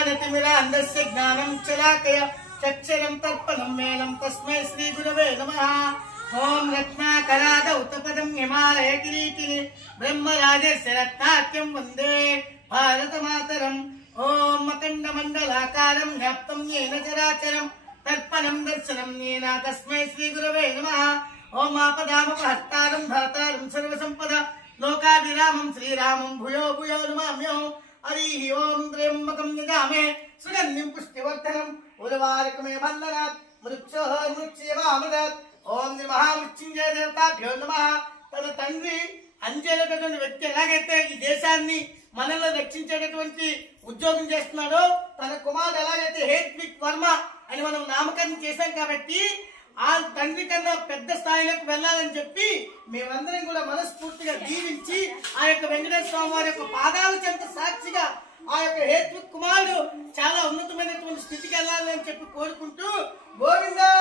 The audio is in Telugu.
अज्ञानतिमिरान्धस्य ज्ञानं चलाकय चक्षरं तर्पणं मेनं तस्मै श्री गुरवे नमः। ओम रत्नाकरादौतपदं हिमालय किरीटिनि ब्रह्मराजस्य रत्नाख्यं वन्दे भारतमातरम्। ओम मकण्डमण्डलाकारं व्याप्तं येन चराचरं तर्पणं दर्शनं येन तस्मै श्री गुरवे नमः। ओम आपदामपहर्तारं धातारं सर्वसम्पदा लोकाभिरामं श्रीरामं भूयो भूयो नमाम्यहम्। हरिः ओम त्र्यम्बकं यजामहे सुगन्धिं पुष्टिवर्धनम् उर्वारुकमे बन्धनात् मृक्षोः मृक्षेवामृतात्। ओम महामृत्युंजय देवताभ्यो नमः। తన తండ్రి అంజేటటువంటి వ్యక్తి ఎలాగైతే ఈ దేశాన్ని మనల్ని రక్షించేటటువంటి ఉద్యోగం చేస్తున్నాడో తన కుమారుడు ఎలాగైతే హేత్విక్ వర్మ అని మనం నామకరణం చేశాం కాబట్టి ఆ తండ్రి కన్నా పెద్ద స్థాయిలోకి వెళ్ళాలని చెప్పి మేమందరం కూడా మనస్ఫూర్తిగా దీవించి ఆ యొక్క వెంకటేశ్వర స్వామి వారి యొక్క పాదాల చెంత సాక్షిగా ఆ యొక్క హేత్విక్ కుమారుడు చాలా ఉన్నతమైనటువంటి స్థితికి వెళ్ళాలని చెప్పి కోరుకుంటూ గోవిందా